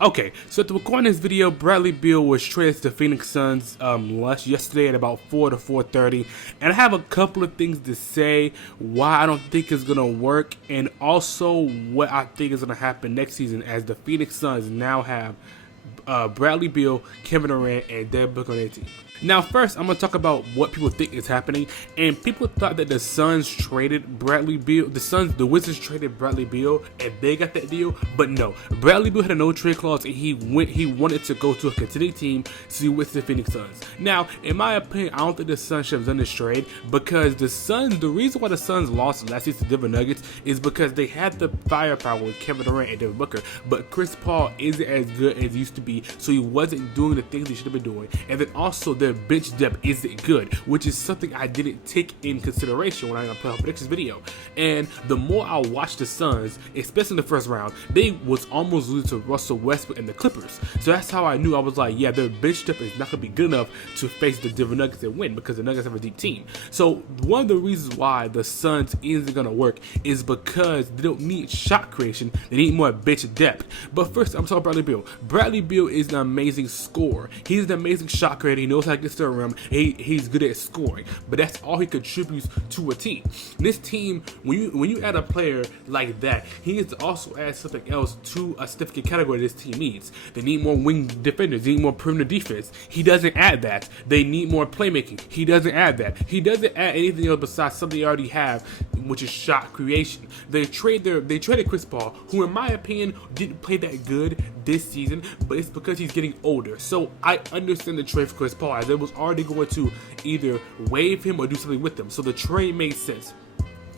Okay, so to record this video, Bradley Beal was traded to the Phoenix Suns yesterday at about 4 to 4:30, and I have a couple of things to say why I don't think it's gonna work, and also what I think is gonna happen next season as the Phoenix Suns now have Bradley Beal, Kevin Durant, and Devin Booker on their team. Now, first, I'm gonna talk about what people think is happening. And people thought that the Suns traded Bradley Beal. The Wizards traded Bradley Beal, and they got that deal. But no, Bradley Beal had a no trade clause, and he wanted to go to a contending team, so he went to the Phoenix Suns. Now, in my opinion, I don't think the Suns should have done this trade because the reason why the Suns lost last season to Denver Nuggets is because they had the firepower with Kevin Durant and Devin Booker, but Chris Paul isn't as good as he used to be, so he wasn't doing the things he should have been doing. And then also their bench depth isn't good, which is something I didn't take in consideration when I put out predictions video. And the more I watched the Suns, especially in the first round, they was almost losing to Russell Westbrook and the Clippers. So that's how I knew. I was like, yeah, their bench depth is not gonna be good enough to face the Denver Nuggets and win because the Nuggets have a deep team. So one of the reasons why the Suns isn't gonna work is because they don't need shot creation, they need more bench depth. But first, I'm talking Bradley Beal. Bradley Beal is an amazing scorer. He's an amazing shot creator. He knows how to get to the rim. He's good at scoring, but that's all he contributes to a team. This team, when you add a player like that, he needs to also add something else to a significant category this team needs. They need more wing defenders. They need more perimeter defense. He doesn't add that. They need more playmaking. He doesn't add that. He doesn't add anything else besides something they already have, which is shot creation. They traded Chris Paul, who in my opinion didn't play that good this season, but it's because he's getting older. So I understand the trade for Chris Paul, as it was already going to either waive him or do something with him. So the trade made sense.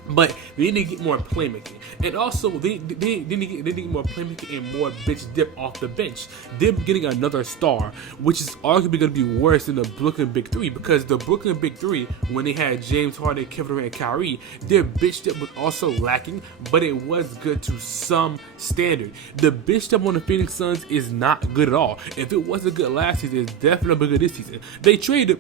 But they need to get more playmaking, and also they need to get more playmaking and more bench depth off the bench. They're getting another star, which is arguably going to be worse than the Brooklyn Big Three, because the Brooklyn Big Three, when they had James Harden, Kevin Durant, and Kyrie, their bench depth was also lacking, but it was good to some standard. The bench depth on the Phoenix Suns is not good at all. If it wasn't good last season, it's definitely good this season. They traded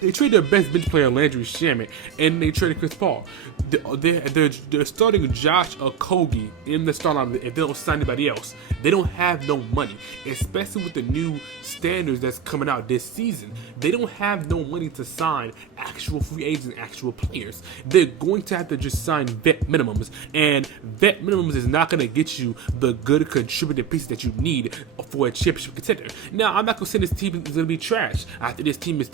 their best bench player, Landry Shamet, and they traded Chris Paul. They're starting Josh Okogie in the start line if they don't sign anybody else. They don't have no money, especially with the new standards that's coming out this season. They don't have no money to sign actual free agents, actual players. They're going to have to just sign vet minimums, and vet minimums is not going to get you the good contributing pieces that you need for a championship contender. Now, I'm not going to say this team is going to be trash. I think this team is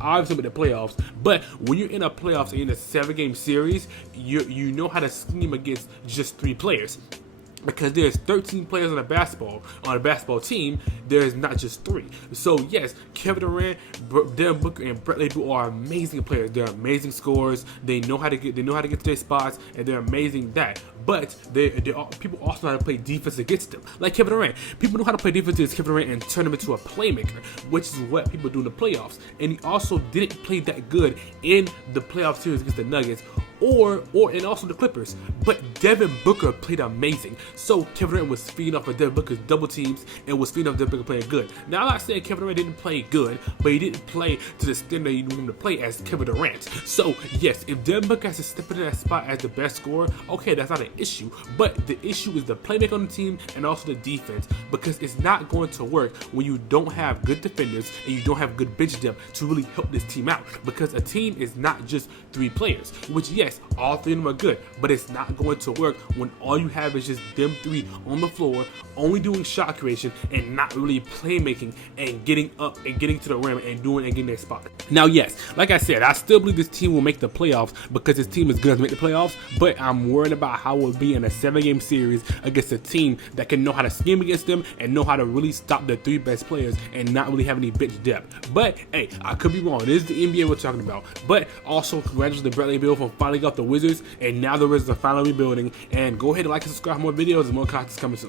obviously in the playoffs, but when you're in a playoffs and in a 7-game series, you know how to scheme against just 3 players. Because there's 13 players on a basketball team, there's not just 3. So yes, Kevin Durant, Devin Booker, and Bradley Beal are amazing players. They're amazing scorers. They know how to get to their spots, and they're amazing that. But people also know how to play defense against them. Like Kevin Durant, people know how to play defense against Kevin Durant and turn him into a playmaker, which is what people do in the playoffs. And he also didn't play that good in the playoff series against the Nuggets, and also the Clippers. But Devin Booker played amazing. So Kevin Durant was feeding off of Devin Booker's double teams and was feeding off Devin Booker playing good. Now, I'm not saying Kevin Durant didn't play good, but he didn't play to the standard you need him to play as Kevin Durant. So yes, if Devin Booker has to step into that spot as the best scorer, okay, that's not an issue. But the issue is the playmaker on the team and also the defense, because it's not going to work when you don't have good defenders and you don't have good bench depth to really help this team out. Because a team is not just 3 players, which yes, all 3 of them are good, but it's not going to work when all you have is just them 3 on the floor, only doing shot creation and not really playmaking and getting up and getting to the rim and getting their spot. Now, yes, like I said, I still believe this team will make the playoffs because this team is good to make the playoffs, but I'm worried about how it will be in a 7-game series against a team that can know how to scheme against them and know how to really stop the 3 best players and not really have any bench depth. But hey, I could be wrong. This is the NBA we're talking about. But also, congratulations to Bradley Beal for finally got the Wizards, and now the Wizards are finally rebuilding. And go ahead and like and subscribe for more videos and more content coming soon.